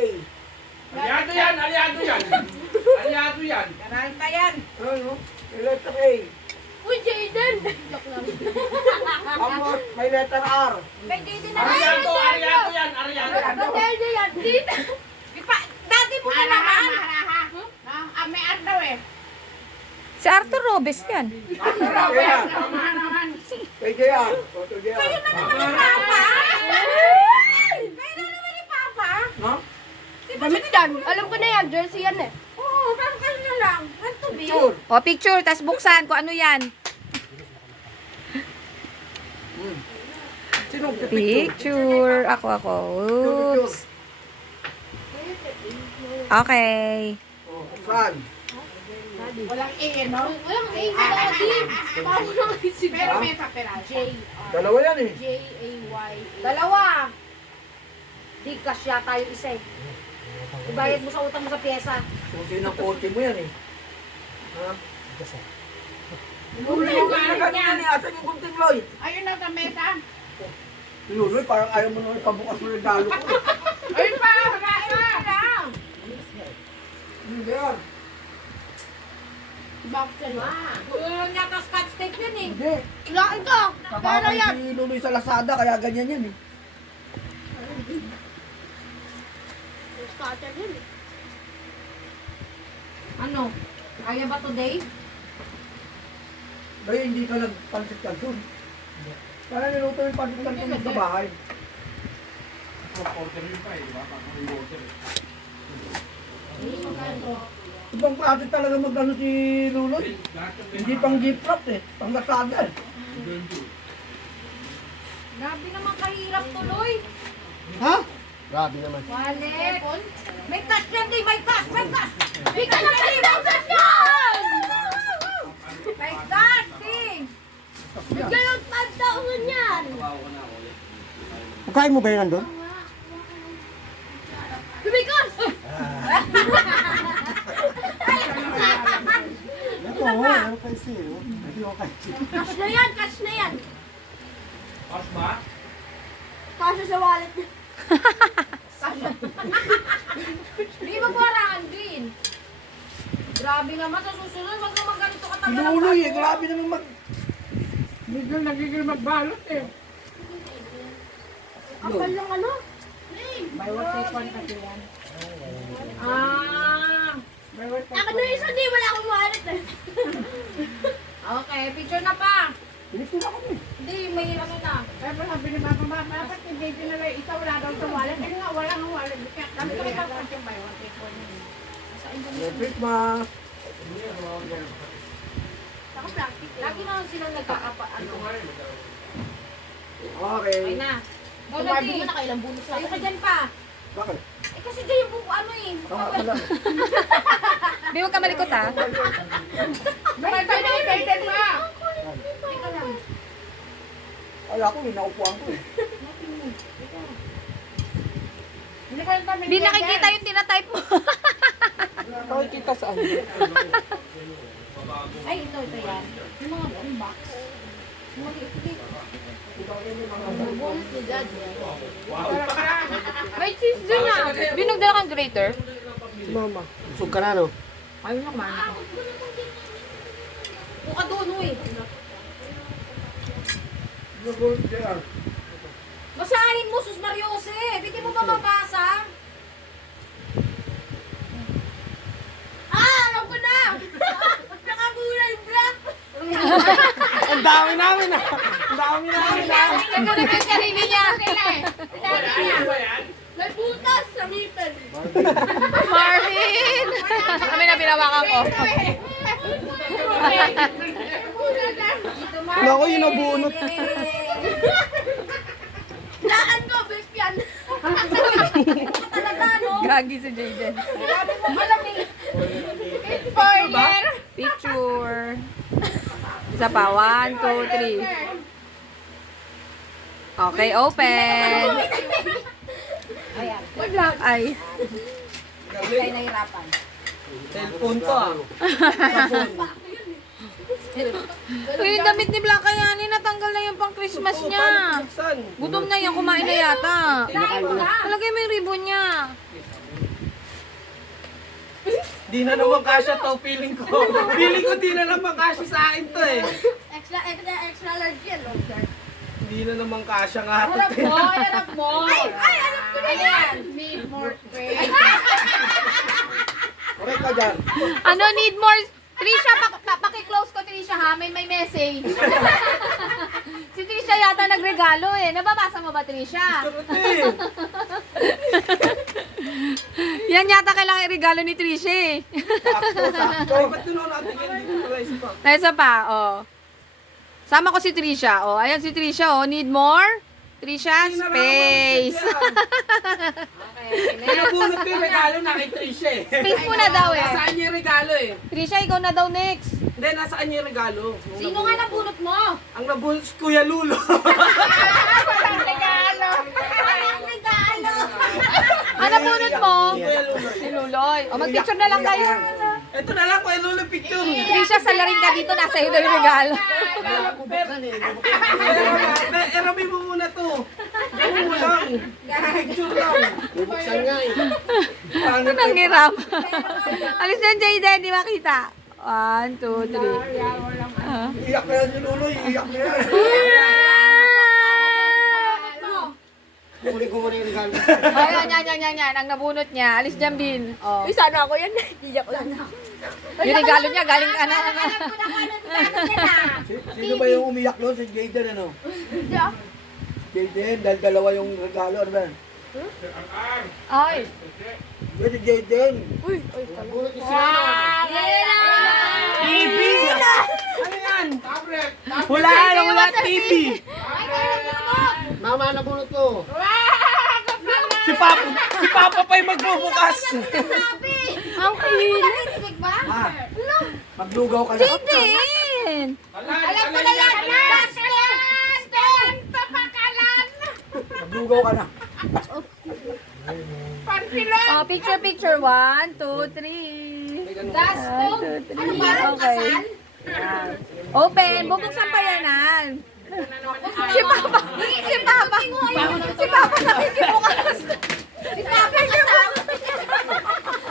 Aliado yan, aliado yan. Aliado yan. Karanta yan. Ano? May letter A. Uy, Jaden! Joke lang. Tapos may letter R. Kay Jaden na Ariado, ariado yan, ariado. Matilde yan. Dito. Dati mo na naman. May ano daw eh. Si Arthur Robes yan. Kaya, kay JR. Photo JR. Kayo na naman ni Papa. Kayo na naman ni Papa. No? Damit yan. Alam ko na yan. Jersey yan eh. Oo, parang kayo na lang. Want to be? Picture. O, picture, tas buksan kung ano yan. Sinong picture? Picture. Ako. Oops. Okay. Oh, saan? Walang A, no? Walang A si Daddy. Paano lang si Pero may papel. Dalawa yan eh. J-A-Y. Dalawa. Di kasya tayo isa eh. Ibayad mo sa utang mo sa pyesa. Susi ng kote mo yan eh. Ha? Ulo Yung kanina ni Asan yung kunting Loy. Ayun na sa mesa. Yun, Loy, parang ayaw mo nung ipabukas mo yung galo ko. Ayun pa, wala lang. Hindi yan. Boxer. Ulo niya ka scotch tape yan eh. Hindi. Lain ka. Kapapay si Luloy sa Lazada, kaya ganyan yan eh. Scotcher yun eh. Ano? Kaya ba today? Kaya hindi ka nagpansit ka dun. Para niluto yung pansit ka dun sa bahay. Order yun pa eh, di ba? Parang order eh. Ibang klase talaga magano si Luloy. Hindi pang gift wrap eh, pang Lazada eh. Grabe naman kahirap tuloy. Ha? Grabe naman. Wallet. May cash yan din, may cash, may cash. May ka na 3,000 yan! May cash, ting. Bigyan ng 5,000 yan! Pagkain mo ba yan nandun? Lumikas! Ito, ano kayo zero? Hindi ko kayo zero. Cash na yan, cash na yan. Pas ba? Cash sa wallet niya. Hindi magwarangan green. Grabe naman sa susunod, wag naman ganito katagal. ang Luloy eh, bago. grabe naman mag... Nagigil magbalot eh. Kapal ng ano? May what take one kasi yan. Ah. May what take Ako na isa di, wala akong wallet eh. Okay, picture na pa. Pinipila ko eh. Hindi, may ano na. Pero sabi ni Mama, dapat hindi pinala ikaw wala daw sa wallet. Ayun nga, wala ng wallet. Kami kami dapat yung buy one take one. Merry Christmas! Saka plastic. Lagi na silang nagkakapa. Ano? Okay. Okay na. Go na, Barbie Ting. mo na kailang bonus Tayo ka natin. dyan pa. Bakit? Eh kasi dyan yung buko ano eh. Wala. Di, huwag ka malikot ha. May pag-updated pa! Teka lang. Ay ako eh, naupuan ko eh. Hindi ka kami Di nakikita yung tinatype mo. Nakikita saan? Ay, ito yan. Yung mga box. Yung mga ito. Bonus ni Daddy. May cheese dun na. Binagdala kang grater. Si Mama. Busog ka na no? Ayun naman. Buka doon eh. Basahin mo, Sus Mariose. Hindi mo ba mabasa? Alam ko na! Nakakulay black! Ang dami namin ah! Ang dami namin ah! Nagulog yung sarili niya. May butas sa ngipin. Marvin! Kami na pinawakan ko. Naku, yun ang bunot. Laan ko, babe yan. Talaga, no? Gagi si Jaden. Sabi mo alam eh. Spoiler! Picture. Isa pa. 1, 2, 3. Okay, open. Ayan. Wala. Ay. Hindi kayo nahirapan. Cellphone to ah. Uy, yung damit ni Blanca Yani, natanggal na yung pang Christmas niya. Gutom na yan, kumain na yata. Dahil mo na. Talagay mo yung ribbon niya. Di na naman kasya to, feeling ko. Feeling ko di na naman kasya sa akin to eh. Extra large yan, Lord Sir. Di na naman kasya nga to. Harap mo, harap mo. Ay, alam ko na yan. Need more space. Correct ka dyan. Ano, need more? Trisha, paki-close ko, Trisha, ha? May message. Si Trisha yata nagregalo eh. Nababasa mo ba, Trisha? Charot eh. Yan yata kailangan regalo ni Trisha eh. Sakto. Ay, ba't doon natin yan? Dito pala isa pa. Na isa pa, oh. Sama ko si Trisha, oh. Ayan si Trisha, oh. Need more? Trisha, space. Pinabunot ko yung regalo na kay Trisha eh. Space muna daw eh. Nasaan niya yung regalo eh? Trisha, ikaw na daw next. Hindi, nasaan niya yung regalo? Sino nga nabunot mo? Ang nabunot si Kuya Lulo. Walang regalo. Walang regalo. Ano bunot mo? Kuya Lulo. Si Luloy. O, mag-picture na lang kayo. Ito na lang, Kuya Lulo picture. Trisha, salarin ka dito. Nasa iyo daw yung regalo. Erami mo muna to. Ano mo lang. Picture lang. Bubuksan nga eh. Ano nang hirap? Alis na Jayden, di makita. 1, 2, 3. Iyak na yan si Lulo, iyak na yan. Kukunin ko muna yung regalo. Oh, yan. Ang nabunot niya. Alis dyan, Bin. Oh. Uy, sana ako yan. Iyak ko lang. Yung regalo niya, galing ka na. Sino ba yung umiyak doon? Si Jayden ano? Jayden, dahil dalawa yung regalo. Ano ba? Ay. Si Jayden. TV! Ano yan? Tablet! Wala TV! Mama, nabunot ko. Si Papa pa yung magbubukas. Ang kilig. Narinig ba? Ha? Maglugaw ka na. Din. Alam ko na yan. Basket! Maglugaw ka na. Oh, picture. 1, 2, 3. Dasto. Ano ba? Okay. Kasal? Open. Bubuksan pa yanan. Si Papa nakikibukas. Si Papa kasal.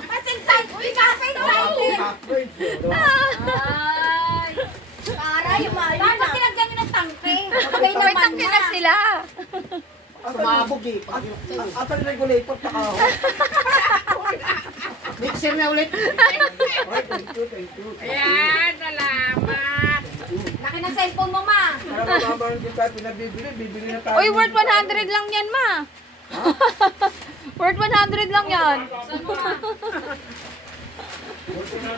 Mas excited. Si Papa excited. Ay. Para yung mayo Paano na. tinagyan nyo ng tangke? May May naman tangke na sila. Sumabog eh. Asan regulator tsaka ako? Mixer na ulit. Alright, thank you. Ayan, salamat. Laki ng cellphone mo, ma. Para mababang kita bibili na tayo. Uy, worth 100 lang yan, ma. Worth 100 lang yan.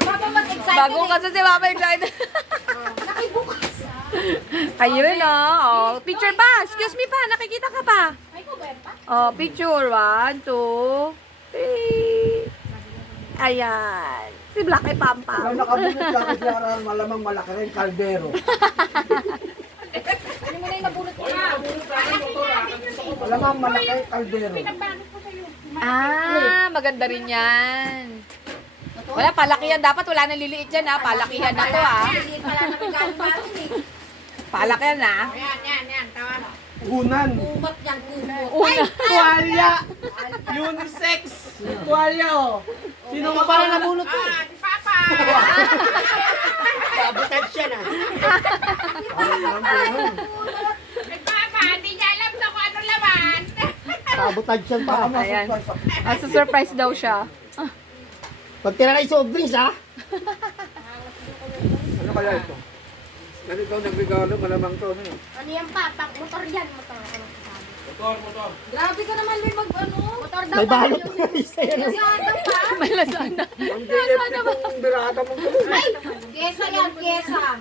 Papa mas excited Bago kasi si Papa excited. Nakibukas. Ayun, oh. Picture pa. Excuse me pa. Nakikita ka pa. Ay, ko ba yan pa? Oh, picture. 1, 2, 3. Ayan. Si Black ay Kung Pampa. nakabunot ka kasi araw malamang malaki rin kaldero. Ano mo na yung nabunot ko, ma? Malamang malaki kaldero. Pinabago ko sa'yo. Ah, maganda rin yan. Wala, palakihan. Dapat wala nang liliit dyan, ha. Palakihan na to, ha. Hindi pala na regalo natin eh. Palakihan, ha. Yan. Tama. Unan. Kumot yan, kumot. Una. Tuwalya. Unisex. Tuwalya, oh. Sino nga para nabunot ko? Si Papa. Sabotage siya na. Si Papa, hindi niya alam na kung ano laman. Sabotage siya pa. Ayan. Surprise daw siya. Pag tira kay soft drinks, ha? Ano kaya ito? Ano ikaw nagregalo? Malamang to. Ano yun? Ano yan pa? Motor yan. Motor. Motor. Grabe ka naman, may mag-ano. Motor daw May pa. balot pa isa yan. Masyado pa. May lasana. Ang DF itong birata mong tuloy. Ay! Pyesa yan, pyesa.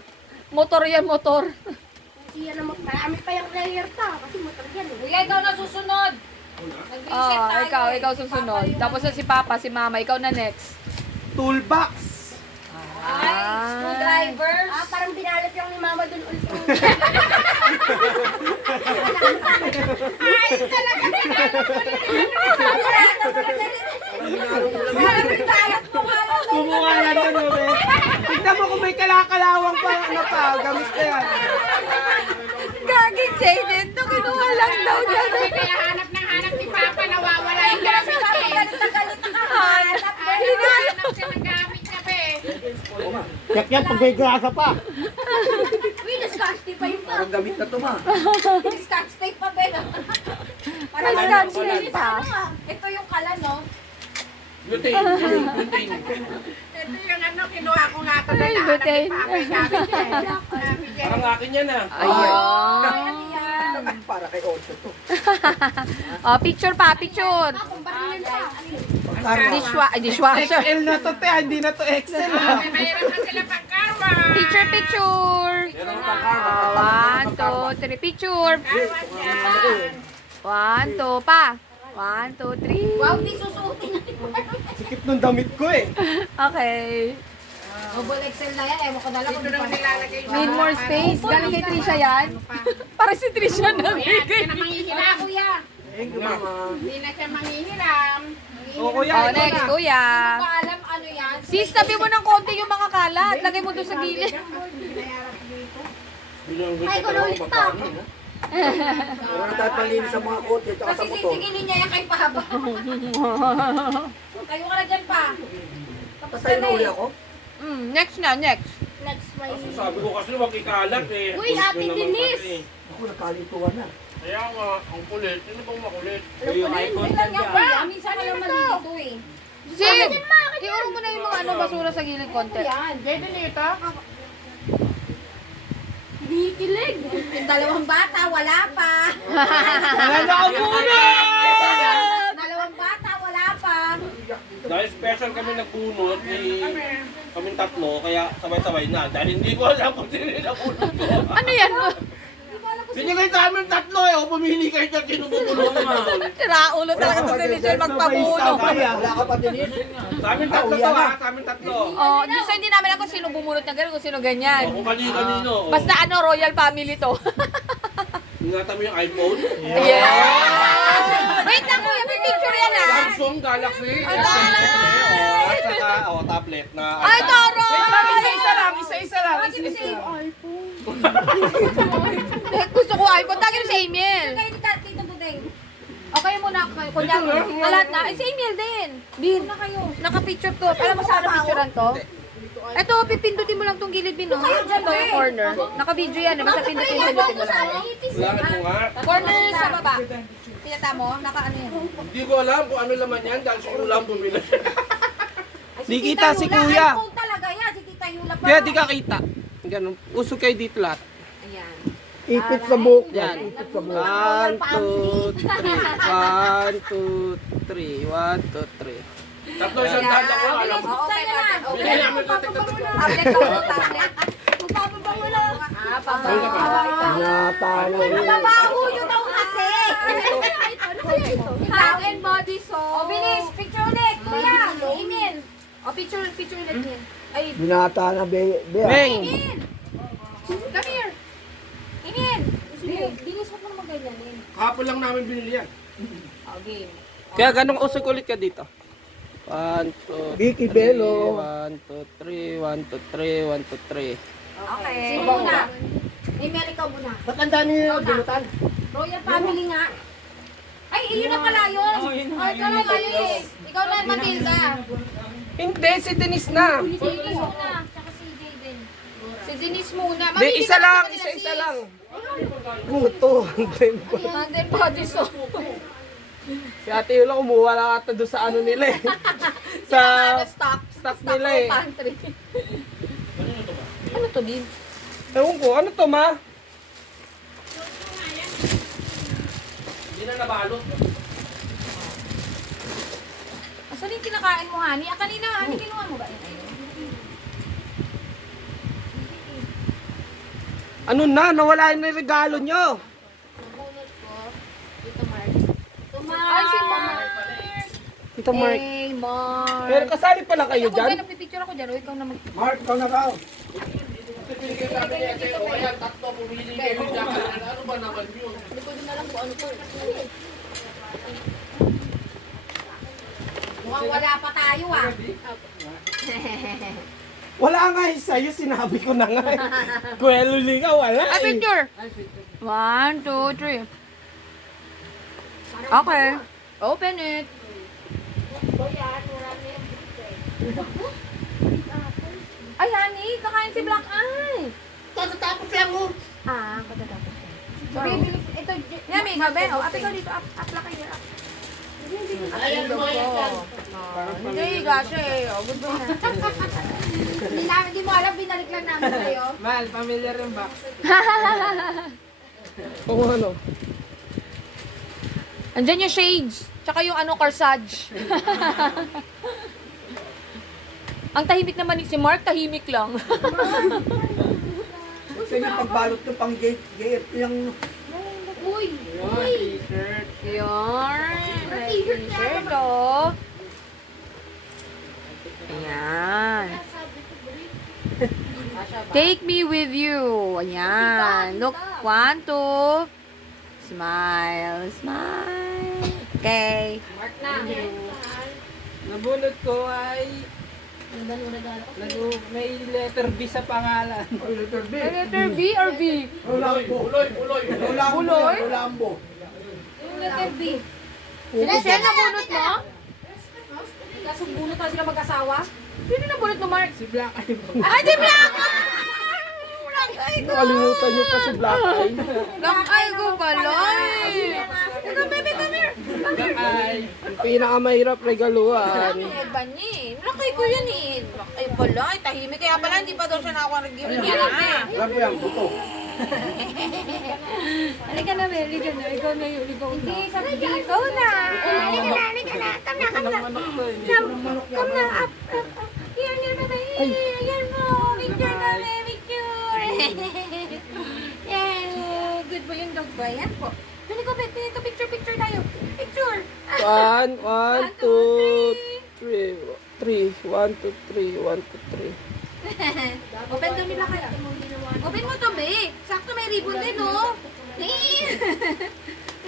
Motor yan, motor. Hindi yan naman. Marami pa yung layer ta. Kasi motor yan eh. Kuya, ikaw na susunod. Nag-reset Oh, tayo. ikaw susunod. Tapos na si Papa, si Mama, ikaw na next. Toolbox. Ay, screwdrivers. Ah, parang binalat yung ni Mama dun ulit. Kumuha na doon, ube. Tignan mo kung may kalakalawang pa. Ano pa? Gamit ka yan. Gagi, Jaden. Ito, kinuha lang daw niya. Kaya hanap si Papa, nawawala yung gamit. Galit na galit. Hinahanap siya ng gamit Yak-yak pag may grasa pa. Uy, na-scotch tape pa yun pa. Parang gamit na to ma. Scotch tape pa, Ben. May scotch tape pa. Ito yung kala, no? Butane. Ito yung ano, kinuha ko nga ito. Ay, butane. Parang akin yan ah. Ayun. Para kay Otso to. Oh, picture pa, picture. Kung bakit pa. Dishwasher. XL na to te, hindi na to XL. Mayroon na sila pagkarwa. Picture, picture. Meron pa karma. Oh, 1, 2, 3, picture. 1, 2, pa. 1, 2, 3. Wow, di susuotin na. Sikip nung damit ko eh. Okay. Double XL na yan. Ewan ko na lang kung Ito di daw pa. nilalagay mo. Need more space. Galing kay Trisha yan. Para si Trisha na Ayan, hindi na manghihiram. Wala, kuya. Thank you mama. Hindi na siya manghihiram. Oo kuya, Oh, ito next, na. kuya. Hindi ko alam ano yan. Sis, tabi mo ng konti yung mga kalat. Lagay mo doon sa gilid. Ay, kunulit pa. Meron tayo panlinis sa mga kotse at Kasi sa motor. sisigilin niya yan kay Papa. Kayo ka na dyan pa. Tapos Patay na na uli eh. ako. Next na, next. Next may... Sabi ko kasi huwag ikalat eh. Uy, Kulit Ate ko naman Denise! kasi. Ako nakalituan na. Kaya nga, ang kulit. Sino bang makulit? Wait lang yan, kuya. Minsan na naman dito eh. Sid, iurong mo na yung mga ano, basura sa gilid konti. Yan. Pwede nito? Hinikilig. Yung dalawang bata, wala pa. Dalawang bata, wala pa. Dahil special kami nagbunot, kaming tatlo, kaya sabay-sabay na. Dahil hindi ko alam kung sino yung nabunot ko. Ano yan? Binigay sa amin tatlo eh. O pumili kayo dyan, sino bubunot naman. Siraulo talaga to si Michelle magpapuno. Wala ka pa Denise. Sa amin tatlo to ha, sa amin tatlo. Oh, so hindi namin alam kung sino bumunot na gano'n, kung sino O ganyan. kung kanino. o. Basta ano, royal family to. Ingatan mo yung iPhone. Yeah! Wait lang kuya, may picture yan ah. Samsung Galaxy. Ay, At saka, tablet na. Ay, Toro! Isa-isa lang. Gusto ko iPhone. Tagin si Emil. Kayo ni Tito Budeng. Okay muna, kunyari. Lahat na. Ay, si Emil din. Bin, na kayo. Naka-picture to. Alam mo sana picturean to? Ito, pipindutin mo lang tong gilid, Bin, no? Ito yung corner. Naka-video yan, eh. Basta pindutin mo lang. Wala mo nga. Corner sa baba. Tiyata mo, naka-ano yan. Hindi ko alam kung ano laman yan dahil sa ulam bumili. Di kita si Kuya. iPhone talaga yan, si Tita Yula pa. Kaya di ka kita. Ganun. Usog kayo dito lahat. Ayan. Ipit sa buhok. Yan. Ipit sa buhok. 1, 2, 3. 1, 2, 3. Tatlo isang daan ako, alam mo. Okay na. Bili namin ito, tignan. Tablet to, tablet. Papabango lang. Nata na yun. Mababaho yun daw kasi. Hand and body O, soap. bilis. Picture ulit. Kuya. Email. O, picture ulit yan. Ay, Binata na be. Beng! come here. Email. Bilis mo naman ganyanin. Kahapon lang namin binili yan. O, game. Kaya ganun usog ulit ka dito. 1, 2, Vicky Bello. 1, 2, 3. 1, 2, 3. 1, 2, 3. Okay. Sino muna? Email, ikaw muna. Ba't ang dami nyo dinutan? Royal family nga. Ay, yun na pala yun. Ay, ikaw na kayo eh. Ikaw na, Matilda. Hindi, si Denise na. Si Denise muna. Tsaka si Jaden. Si Denise muna. Hindi, isa lang. Isa lang. Puto. Hand and body soap. Si Ate Yula kumuha lang ata doon sa ano nila eh. Sa stock nila eh. Pantry. Ano to, Din? Ewan ko, ano to ma? Hindi na nabalot. Asan yung kinakain mo, Hani? Kanina, Hani, kinuha mo ba? Ano na, nawala yung regalo nyo. Ay, si Mark. Tito Mark. Hey, Mark. Pero kasali pala kayo Ako dyan? ba, nagpipicture ako dyan. O, ikaw na mag... Mark, ikaw na raw. Binigay sa amin yan, o kaya tatlo pumili kayo dyan. Ano ba naman yun? Mukhang wala pa tayo ah. Wala nga eh, sa'yo, sinabi ko na nga eh. Kuwelo ka, wala Ay, eh. picture. 1, 2, 3. Okay. Open it. Ay, Hani, kumakain si Black Eye. Tatatapos lang oh. Ah, patatapos yan. Sorry. Ito, Yami, gabi. O, ate ko dito. Up kayo. Up. Ayan mo yan dyan. Hindi, gasha eh. O, good na. Hindi mo alam, binalik lang namin sa'yo. Mahal, familiar yung box. Kung ano. Andyan yung shades. Tsaka yung corsage. Ang tahimik naman ni si Mark, tahimik lang. Kasi yung pagbalot ko pang gate yung Uy! T-shirt. Yun. T-shirt, oh. Ayan. Take me with you. Ayan. Look, 1, 2. Smile. Smile. Okay. Mark na. Nabunot ko ay may letter B sa pangalan. letter B. Letter B or B? Rolambo. Rolambo. Yung letter B. Sila nabunot mo? Kasumbuno pa sila mag-asawa. Sino nabunot mo, Mark? Si Black Eye po. Ay, di Black Eye! Black Eye ko! Nakalimutan niyo pa si Black Eye. Black Eye ko pala eh. Ito, baby, come here. Black Eye. Ang pinakamahirap regaluhan. Ang ba niya eh? Black Eye ko yan eh. Black Eye pala, eh, tahimik. Kaya pala hindi pa daw siya nakakuha ng gift niya. Alam mo yan, buto. Halika na, Mel. Halika na. Ikaw na yun. Ikaw na. Ikaw na. Halika na, halika na. Come na, come na. Come na, up, up, up. Here, here, baby. Here mo. Picture na, baby. Picture. Yeah. Good po yung dog ba? Yan po. Dali ko, Bet. Dito, picture tayo. Picture. 1, 2, 3. 3. 1, 2, 3. 1, 2, 3. Open to nila kaya. Open mo to, be. Sakto may ribbon din, no?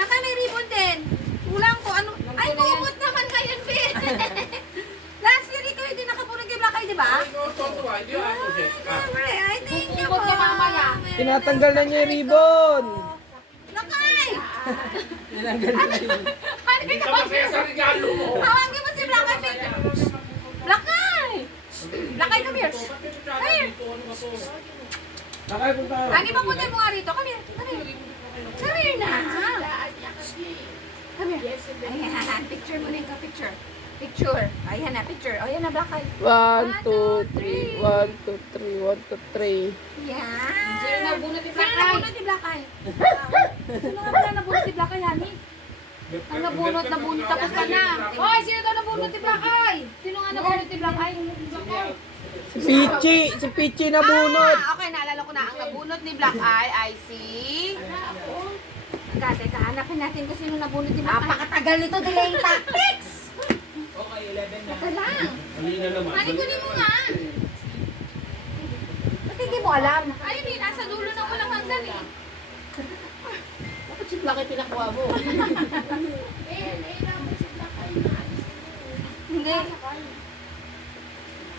Naka may ribbon din. Kulang ko. Ano? Ay, kumot naman ngayon, be. Last year, ikaw hindi nakabunod kay Black Eye, di ba? Siyempre. Ay, thank you po. Kumot ka mamaya. Tinatanggal na niya yung ribbon. Black Eye! Tinatanggal na niya. Hindi ka masaya sa regalo mo. Tawagin mo si Black Eye. Black Eye! Black Eye, come here. Come here. Nakay punta. Lagi pa punta mo nga rito. Come here. Come here. Come here na. Come here. Ayan. Picture mo na yung picture. Picture. Ayan na, picture. O, yan na, Black Eye. 1, 2, 3. 1, 2, 3. 1, 2, 3. Yan. Sino nabunot ni Sino Black Eye? nabunot ni Black Eye? Sino nga pala nabunot ni Black Eye, honey? Ang nabunot, tapos ka na. Hoy, sino daw nabunot ni Black Eye? Sino nga nabunot ni Black Eye? Si Pichi nabunot. Okay, naalala ko na. Ang nabunot ni Black Eye ay si... Teka, hanapin natin kung sino nabunot ni Black Eye. Napakatagal nito, delay tactics! Teka lang. Halina naman. Hani, kunin mo nga. Ba't hindi mo alam? Ayun eh, nasa dulo ng walang hanggan eh. Bakit si Black Eye pinakuha mo? Hindi.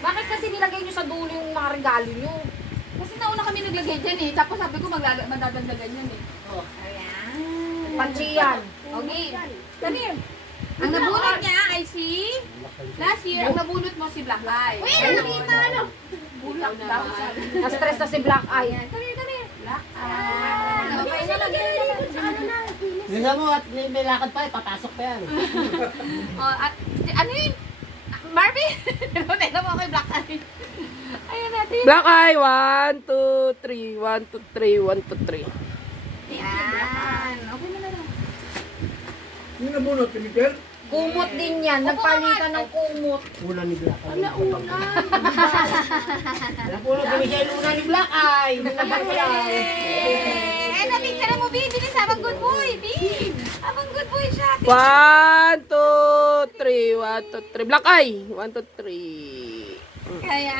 Bakit kasi nilagay nyo sa dulo yung mga regalo nyo? Kasi nauna kami naglagay dyan eh. Tapos sabi ko madadagdagan yan eh. Ayan. Panchi yan. Okay. Come here. Ang nabunot niya ay si... Last year, ang nabunot mo si Black Eye. Uy, nakita ano? Bulak daw. Na-stress na si Black Eye. Ayan. Come here. Black Eye. Okay na lang. Bisa mo at may lakad pa, papasok pa yan. Oh, at ano yun? Barbie? Ano mo kay Black Eye? Ayan natin. Black Eye. 1, 2, 3. 1, 2, 3. 1, 2, 3. Ayan. Okay na lang. Yung nabunot, si Miguel. Kumot din yan. Nagpalitan ng kumot. Una ni Black Eye. Napulot ni Michelle una ni Black Eye. Eh, na-picture mo, Bin. Bilis, habang good boy, Bin. Habang good boy siya. 1, 2, 3. 1, 2, 3. Black Eye. 1, 2, 3. Kaya...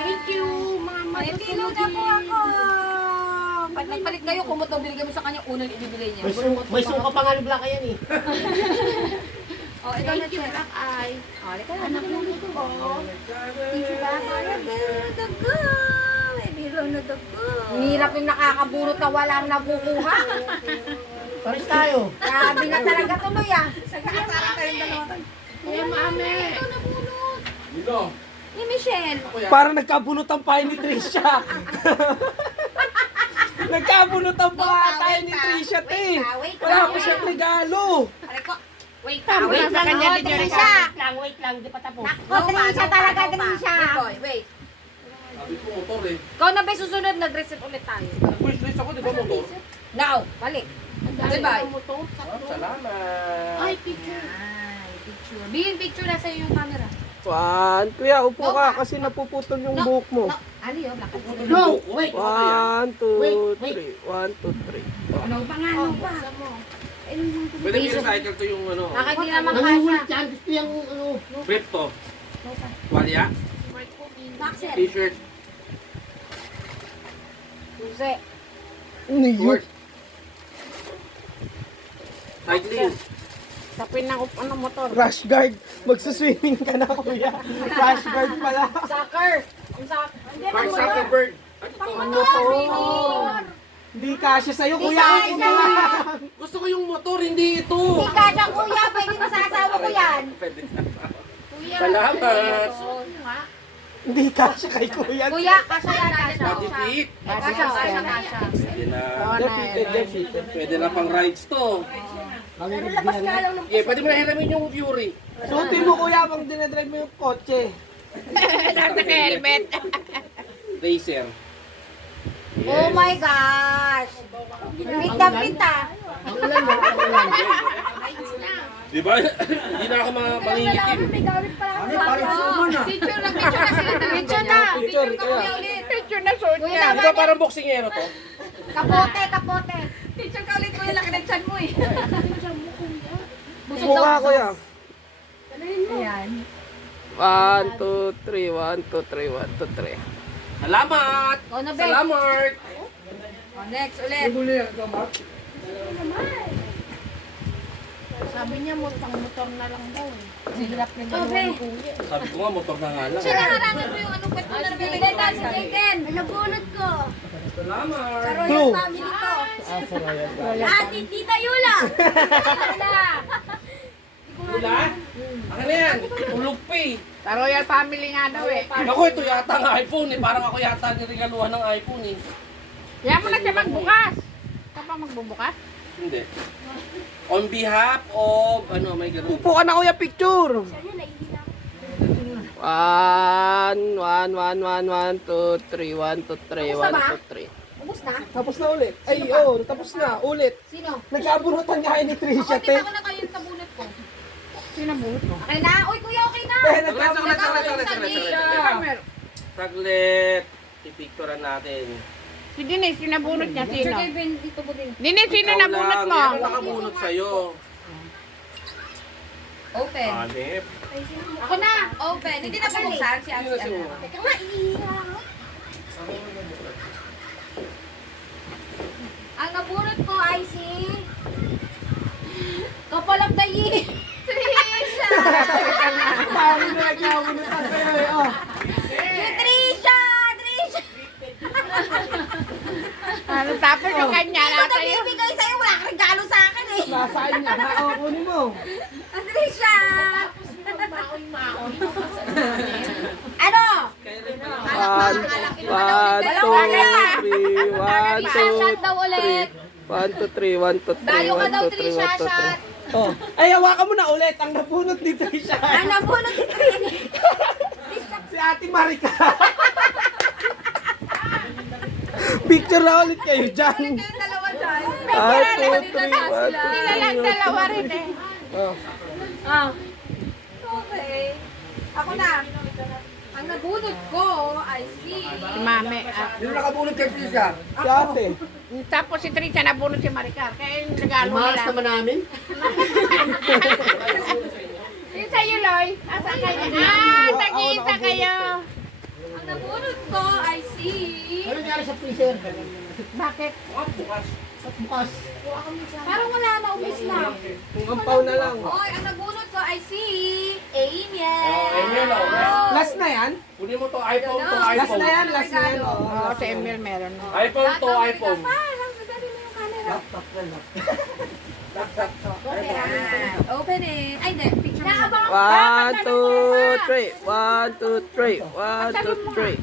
Thank you, Mama. May kilo na po ako. Pag nagpalit kayo, kumot na binigay mo sa kanya, unang ibibigay niya. May suka pa nga ni Black Eye yan eh. Oh, ito na siya. Black Eye. Oh, ito na. Anak mo nito. Thank you, Black Eye. Dugo. May bilaw na dugo. Hirap yung nakakabunot na walang nakukuha. Paris tayo. Grabe na talaga tuloy ah. Nag-aasara kayong dalawa. Kaya mami. Ito nabunot. Dito. May Michelle. Para nagkabunutan pa ni Trisha. Nagkabunutan pa nga tayo ni Trisha, te. Wala pa siyang regalo. Wait Wait lang, lang, kanya oh, din yung Trisha. Wait lang, di pa tapos. Nako, Trisha talaga, Trisha. Wait. Sabi ko motor eh. Ikaw na ba susunod, nag-reset ulit tayo. Wishlist ako, di ba motor? Now, balik. Goodbye. Salamat. Ay, picture. Bin, picture na sa'yo yung camera. One, kuya, upo ka kasi napuputol yung buhok mo. Ano yun? No, wait. 1, 2, 3. 1, 2, 3. Ano pa nga? Ano pa? Pwede i-recycle to yung ano, Bakit di naman Nangungulit kasha? yan. Gusto yung ano. brief to. Walya, t-shirt, Susi. Ano yun? short. Cycling. Sapin na ko ano motor. Rash guard. Magsuswimming ka na, kuya. Rash guard pala. Soccer. Yung soccer. Hindi, Mark Zuckerberg. Ano to? Hindi kasya sa'yo, kuya. Ako na lang. Gusto ko yung motor, hindi ito. Hindi ka siya, kuya. Pwede mo sa asawa ko yan. Salamat. Hindi kasya kay kuya. Kuya, kasha yan, kasha. Body fit. Kasha, kasha. Pwede na. Defeated, defeated. Pwede na pang rides to. Labas ka lang ng Yeah, pwede mo na hiramin yung Fury. Suotin mo, kuya, pag dinadrive mo yung kotse. Helmet. Racer. Oh my gosh. Pinta-pinta. Ang ulan mo, ang ulan. Di ba? Hindi na ako mangingitim. Ano, parang suman ah. Picture lang, picture na sila. Picture na. Picture, Picture ka kuya. kuya ulit. Picture na suot Kuya, niya. Di ba parang boksingero to? Kapote, kapote. Picture ka ulit, kuya. Laki ng chan mo eh. Upo ka, kuya. Ayan. 1, 2, 3. 1, 2, 3. 1, 2, 3. Salamat! O, na, babe. Salamat! O, next, ulit. Huli yan ito, Mark. Sabi niya mo, pang motor na lang daw. Hirap na dyan. Sabi ko nga, motor na nga lang. Siya naharangan mo yung ano, pwede mo na nabili. Si Jaden. Nabunod ko. Salamat! Sa Clue. Royal Family to. Ate, Tita Yula. Wala? Akin na yan. Ulog pa eh. Sa Royal Family nga daw eh. Ako, ito yata ang iPhone eh. Parang ako yata niregaluhan ng iPhone eh. Yan mo na siya magbukas. Ka pa magbubukas? Hindi. On behalf of, ano, may ganun. Upo ka na, kuya, picture. 1, 1, 1, 1, 2, 3. 1, 2, 3. 1, 2, 3. Ubus na? Tapos na ulit. Ay, oo, tapos na. Ulit. Sino? Nagkabunutan nga kayo ni Trisha, Ako, te. kita ko na kayo yung tabunot ko. Sinabunot mo. Okay na? Uy, kuya, okay na. Eh, nagkabunutan. Saglit. Ipicturean natin. Si Denise, sinabunot niya sino? Picture kay Ben dito po din. Denise, sino Ikaw nabunot lang. mo? Yan ang nakabunot sa'yo. Open. Hanip. Ako na. Open. Hindi na bubuksan si Sino Ate. si mo? Teka nga, iiyak. Ang nabunot ko ay si... Couple of the year. Trisha! Paano na nagkabunutan kayo eh, oh. Si Trisha! Trisha! Ano tapos yung kanya Ito na na sa'yo? bibigay sa'yo. Wala kang regalo sa akin eh. Nasaan niya? Ha, oh, kunin mo. Ang Trisha! Ano? 1, 2, 3. 1, 2, daw ulit. 1, 2, 3. 1, 2, 3. Dayo ka 1, daw, 2, 3. Trisha, 1, 2, 3. shot. Oh. Ay, hawakan mo na ulit. Ang nabunot ni Trisha. Ang nabunot ni Trisha. Si Ate Marika. Picture na ulit kayo dyan. Yung dalawa dyan. 1, 2, 3. 1, 2, 3. Sila lang dalawa rin eh. Oh. Ah. Okay. Ako na. Ang nabunot ko ay si... Si Mami. Sino nakabunod kay Trisha? Si Ate. Tapos si Trisha nabunot si Maricar. Kaya yung regalo Mahal nila. naman namin. Yung sa'yo, Loy. Asan kayo? Ah, tag-iisa kayo. Ang nabunot ko ay si... Ano nangyari sa freezer? Bakit? Bukas. Parang wala na, ubis na. Kung ampaw na lang. Oy, ang nabunot ko ay si... Amiel. Amiel, oh. Last na yan? Kunin mo to iPhone, to Last iPhone. na yan, last na yan. Oo, Oh. sa Emil meron. iPhone to iPhone. Parang sadali mo yung camera. Laptop na lang. Open it. Ay, hindi. Picture 1, 2, 3. 1, 2, 3. 1, 2, 3.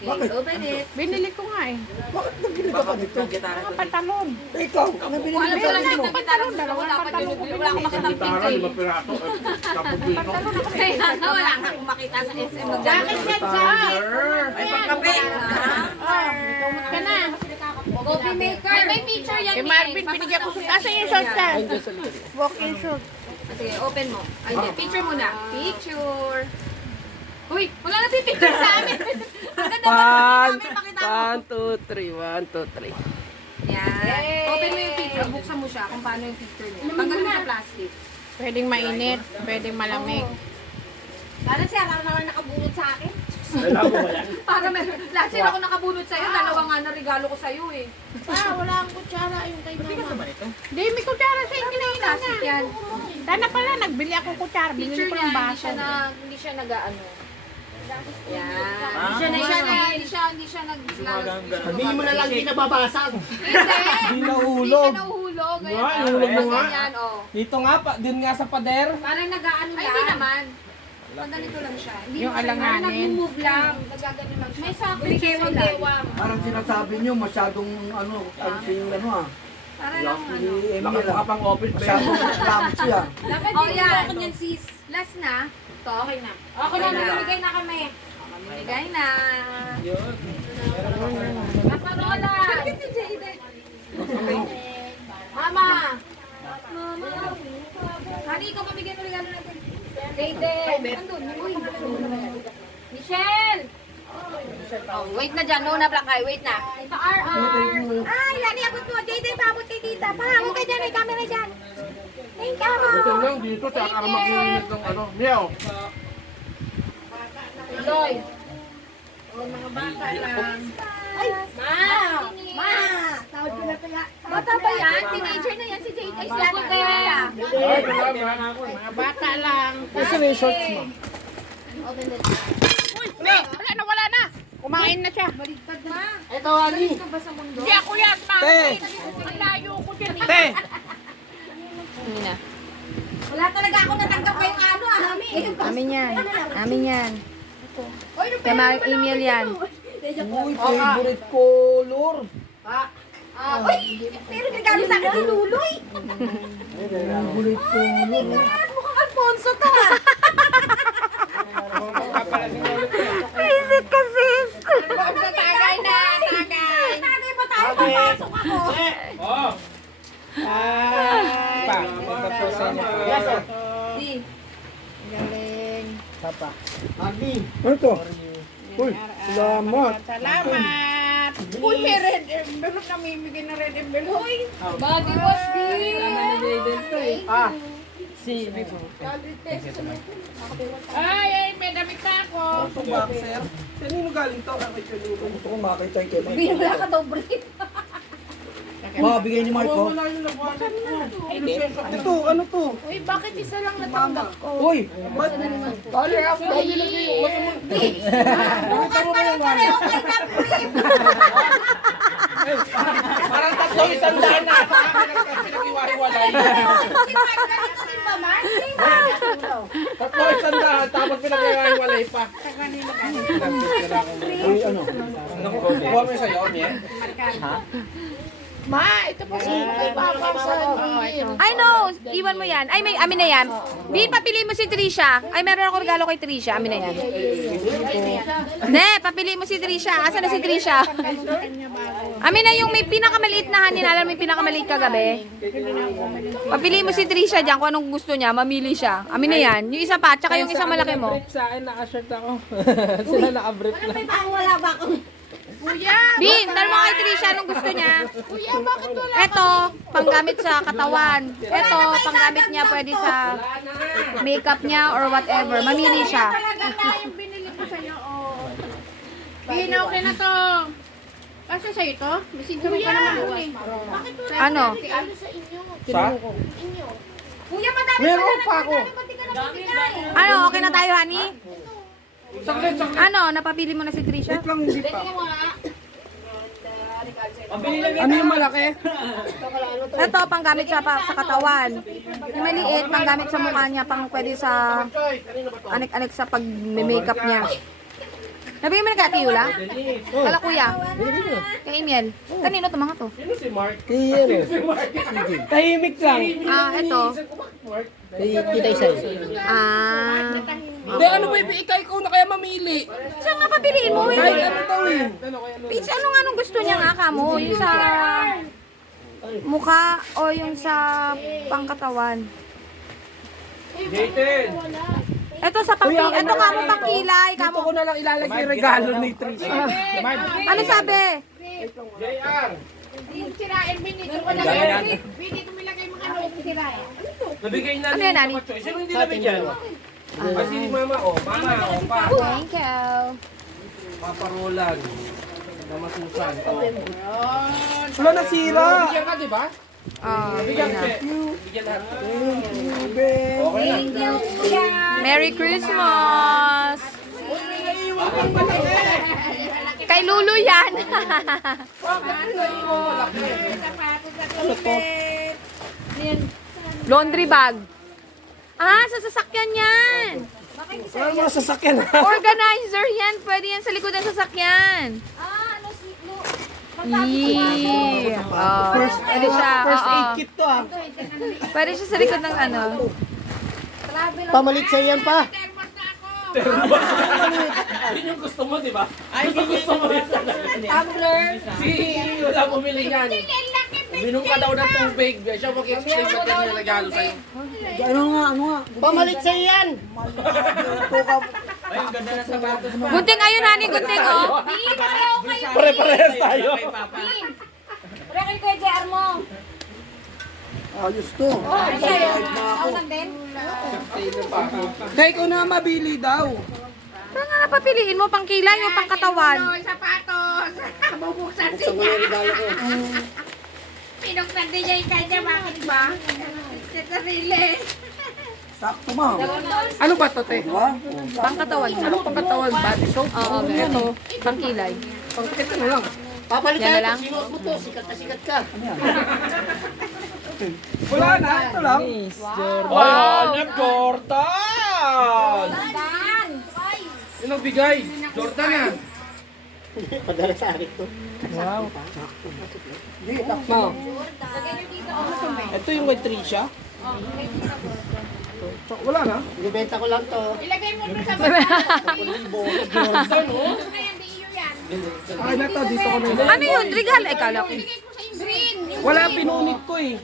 Okay, open it. Binili ko nga eh. Bakit nabili ka pa nito? Mga pantalon. Ikaw, nabili Kung alam ka ko lang pa dito, nito. gitarang dalawa, wala akong makitang Gitara, pink 5 piraso. Tapos dito. Kaya wala akong makita sa SM. Bakit yan sa? Ay, pagkape. Ka na. Coffee maker. May picture yan. Kay Marvin, binigyan ko sa... Asan yung short ka? Walk-in short. Sige, open mo. Ay, hindi. Picture muna. Picture. Uy, wala na picture sa amin. Ang ganda ba? 1, 2, 3. 1, 2, 3. Yan. Open mo yung picture. Buksan mo siya kung paano yung picture niya. Tanggal mo sa plastic. Pwedeng mainit, pwedeng malamig. Sana siya, parang naman nakabunot sa akin. Alam mo ba yan? Para meron. Last year ako nakabunot sa'yo. Dalawa nga na regalo ko sa'yo eh. Wala akong kutsara yung kay mama. Hindi, may kutsara sa inyo na Plastic yan. Sana pala, nagbili ako kutsara. Binili Picture ko niya, ng baso. hindi siya nag-ano. Yan. Hindi siya Sabihin mo na lang di nababasag. Hindi. Di Hindi nahulog. siya nahuhulog. Nga, nahulog mo nga. Ganyan, oh. Dito nga, dun nga sa pader. Parang nag-ano yan. Ay, hindi naman. Pag ganito lang siya. Hindi Yung mo siya- alanganin. Parang nag-move lang. Nagagano lang siya. May sakit siya sa ilalim. Parang sinasabi nyo, masyadong ano, si ano ah. Parang lang ano. Si Emil Baka ah. pang office ba yan? Masyadong clumsy ah. Oh, yan. Sis. Last na. Ito, okay na. Okay na. Namimigay na kami. Mamimigay na. Kaparola. Mama. Honey, ikaw mamigay mo regalo natin. David. Nandun. Uy. Michelle. Oh, wait na dyan. No na, Black Eye. Wait na. Ito, RR. Ay, Lani, abot mo. David, paabot kay tita. Pahabot ka dyan. May camera dyan. Thank you. Ito lang dito sa para mag-unit ng ano. Meow. Loy. Bata ba yan? Teenager na yan si Jade. Ay, sila ko kaya. Ay, Mga bata lang. Gusto mo yung shorts mo? Hindi, wala na. Kumain na siya. Baligtad na. Ito, Ali. Ka ba sa mundo? Hindi ako yan, mama. Te! Ang layo ko dyan eh. Te! Wala talaga ako natanggap pa yung ano, Ami. Amin yan. Amin yan. Oy, yung Kay Mar email yan. Uy, favorite color. Uy, pero regalo sa akin si Luloy. Favorite color. Mukhang Alfonso to ah. Visit ka, sis. Tagay na, tagay. Tagay pa tayo, papasok ako. Oh. Pa, tapos sa inyo. Yes, sir. Di. Galing. Papa. Ali. Ano to? Uy, salamat. Salamat. Uy, may red envelope. Namimigay na red envelope. Uy, Body wash din. Ah, si Bibo. ay, may damit na ako. Ito boxer. Kanino galing to? Kay Chaluto. Gusto ko makita yung kailan. Wala ka daw, Brit. Mabigay ni Marco. Wala yung nagwalit ko. Ito, ano to? Uy, bakit isa lang natanggap ko? Uy, Ba't? Color of the year. Bukas pa rin pareho kayo na Brit. Parang tatlo isang daan na. Sa akin pinag-iwahiwalay. Si Mark, ganito din ba, Mark? Tatlo isang daan. Tapos pinag-iwahiwalay pa. uy, ano? Kuha mo sa'yo, Mie. Ma, ito po si Papa sa year. I know. Iwan mo yan. Ay, may amin na yan. Bin, papili mo si Trisha. Ay, meron ako regalo kay Trisha. Amin na yan. Ne, papili mo si Trisha. Asan na si Trisha? Amin na yung may pinakamaliit na hanin. Alam mo yung pinakamaliit kagabi? Papili mo si Trisha dyan kung anong gusto niya. Mamili siya. Amin na yan. Yung isa pa, tsaka yung isang malaki mo. Brief sa akin, naka-shirt ako. Sila naka-brief na. Wala ba ako? Kuya, Bin, tanong mo kay Trisha anong gusto niya. kuya, bakit wala? Ito, panggamit sa katawan. Ito, panggamit niya pwede sa makeup niya or whatever. Mamili siya. Talaga na yung binili ko sa'yo, oh. Bin, okay na to. Kasi sa'yo to? Misin kami pa naman bukas. Bakit wala? Ano? Ano sa inyo? Sa? Inyo. Kuya, madami Meron pa ako. Ba't di ka nagbibigay? Ano, okay na tayo, honey? Saglit, saglit. Ano, napapili mo na si Trisha? Wait lang, hindi pa. Tingnan mo nga. Ano yung malaki? Ito, panggamit siya sa katawan. Yung maliit, panggamit sa mukha niya, pang pwede sa anik-anik sa pag-makeup niya. Nabigyan mo na kay Ate Yula? Kala kuya? Kay Emil? Kanino to mga to? Sino si Mark? Tahimik lang. Ito. Kita isa. Hindi, ano ba, ikaw na kaya mamili. Siya nga papiliin mo, Kahit eh. ano daw eh. Peach, ano nga nung gusto niya nga kamo? Yung sa mukha o yung sa pangkatawan? Jaden! Ito sa pangkilay. Ito kamo pangkilay. Dito ko na lang ilalagay yung regalo ni Trisha. Ano sabi? JR! Sirain, Bini. Ito ko lang. Bini, tumilagay mo ano. Sirain. Nabigay na Ano yan, Nani? Sino hindi nabigyan? Kasi ni Mama, Mama, Pa. Thank you. Papa Roland. Mama Susan. Wala nasira. Bigyan ka, di ba? Bigyan natin. Bigyan natin. Thank you, kuya. Merry Christmas! Kay Lulu yan. Laundry bag. Sa sasakyan yan. Wala mga sasakyan. Organizer yan. Pwede yan sa likod ng sasakyan. Pwede siya. First aid Oo. kit to ah. Pwede siya sa likod ng ano. Pamalit sa yan pa. Yun yung gusto mo, di ba? Ay, yung gusto mo yun. Si wala bumili yan. Minum ka daw ng tubig. Siya mag-explain ba't yan yung regalo sa'yo. Ano nga? Pamalit sa yan. Ay, ang ganda ng sapatos pa. Gunting, ayun, Nani, gunting, oh. Pare-parehas tayo. Wala kayo kay JR mo. Ayos to. Kaya ikaw na mabili daw. Saan nga napapiliin mo? Pangkilay o pangkatawan? Sapatos. Bubuksan siya. Pinuksan din niya yung kanya. Bakit ba? Sa sarili. Sakto ma. Ano ba to, te? Pangkatawan. Ano pang katawan? Body soap? Oo, ito. Pangkilay. Ito na lang. Papalit Yan na tayo. lang? Sinuot mo to. Sikat na sikat ka. Wala na. Ito lang. Wow! Jordan! Yun ang bigay. Jordan yan. Padala sa akin to. Ma. Ito yung kay Trisha. Wala na. Binibenta ko lang to. Ilagay mo doon sa bata. Jordan, oh. Ayan, di iyo yan. Ay na to. Dito ko na. Ano yun? Regalo? Ay, kala ko. Ilagay ko sa green. Wala, pinunit ko eh.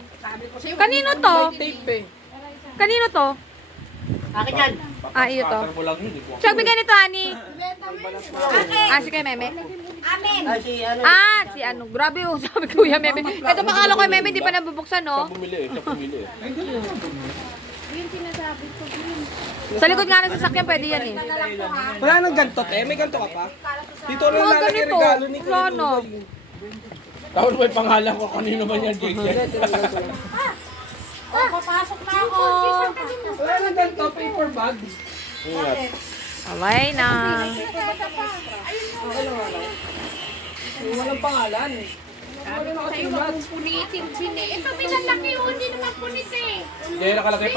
Kanino to? Tape eh. Kanino to? Akin yan. Iyo to. Patar mo lang yun, ikaw. Siya bigyan nito, Ani. Si kay Meme. Amen. Ay, si ano. Si ano. Grabe yung sabi ko, Kuya Meme. Ito pakala ko kay Meme, hindi pa nabubuksan, no? Bumili eh. Siya bumili eh. Sa likod nga ng sasakyan, pwede yan eh. Wala nang ganto, te. May ganto ka pa? Dito na Mga lalagay ganito. regalo ni Wala na. Tapos may pangalan ko kanino ba niya, Jaden? Papasok na ako. Wala nang ganto. Paper bag. Away na. Walang pangalan. Sa'yo, punitin. Ito, pinalaki yun. Hindi naman punit eh. Hindi, nakalagay